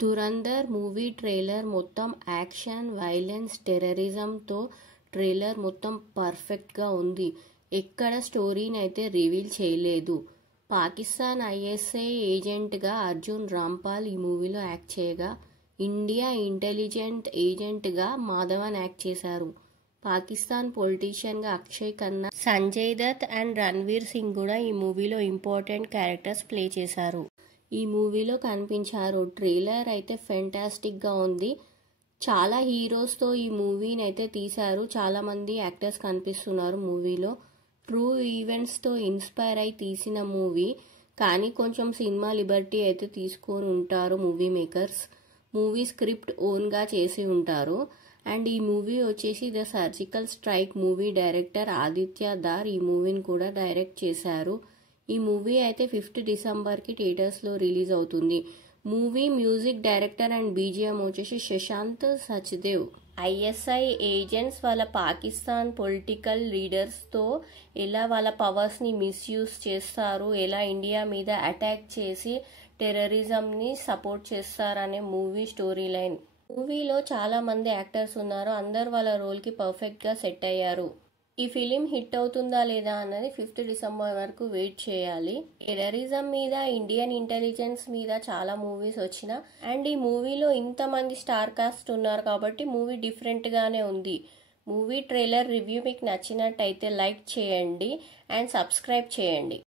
Dhurandhar movie trailer మొత్తం action, violence, టెర్రరిజంతో trailer మొత్తం పర్ఫెక్ట్గా ఉంది. ఎక్కడ స్టోరీనైతే రివీల్ చేయలేదు. పాకిస్తాన్ ఐఎస్ఐ ఏజెంట్గా అర్జున్ రాంపాల్ ఈ మూవీలో యాక్ట్ చేయగా, ఇండియా ఇంటెలిజెంట్ ఏజెంట్గా మాధవన్ యాక్ట్ చేశారు. పాకిస్తాన్ పొలిటీషియన్గా అక్షయ్ ఖన్నా, సంజయ్ దత్ అండ్ రణ్వీర్ సింగ్ కూడా ఈ మూవీలో ఇంపార్టెంట్ క్యారెక్టర్స్ ప్లే చేశారు. ఈ మూవీలో కనిపించారు. ట్రైలర్ అయితే ఫెంటాస్టిక్గా ఉంది. చాలా హీరోస్తో ఈ మూవీని అయితే తీశారు. చాలామంది యాక్టర్స్ కనిపిస్తున్నారు మూవీలో. ట్రూ ఈవెంట్స్తో ఇన్స్పైర్ అయి తీసిన మూవీ, కానీ కొంచెం సినిమా లిబర్టీ అయితే తీసుకొని ఉంటారు మూవీ మేకర్స్. మూవీ స్క్రిప్ట్ ఓన్గా చేసి ఉంటారు. అండ్ ఈ మూవీ వచ్చేసి the surgical strike movie director Aditya Dhar ఈ మూవీని కూడా డైరెక్ట్ చేశారు. ఈ మూవీ అయితే 5th డిసెంబర్కి థియేటర్స్లో రిలీజ్ అవుతుంది. Movie music director and BGM వచ్చేసి శశాంత్ సచ్దేవ్. ఐఎస్ఐ ఏజెంట్స్ వాళ్ళ పాకిస్తాన్ పొలిటికల్ లీడర్స్తో ఎలా వాళ్ళ పవర్స్ని మిస్యూజ్ చేస్తారు, ఎలా ఇండియా మీద అటాక్ చేసి టెర్రరిజంని సపోర్ట్ చేస్తారనే మూవీ స్టోరీ లైన్. మూవీలో చాలా మంది యాక్టర్స్ ఉన్నారు. అందరు వాళ్ళ రోల్కి పర్ఫెక్ట్గా సెట్ అయ్యారు. ఈ ఫిలిం హిట్ అవుతుందా లేదా అన్నది 5th డిసెంబర్ వరకు వెయిట్ చేయాలి. టెర్రరిజం మీద, ఇండియన్ ఇంటెలిజెన్స్ మీద చాలా మూవీస్ వచ్చిన అండ్ ఈ మూవీలో ఇంతమంది స్టార్ కాస్ట్ ఉన్నారు కాబట్టి మూవీ డిఫరెంట్గానే ఉంది. మూవీ ట్రైలర్ రివ్యూ మీకు నచ్చినట్టయితే లైక్ చేయండి అండ్ సబ్స్క్రైబ్ చేయండి.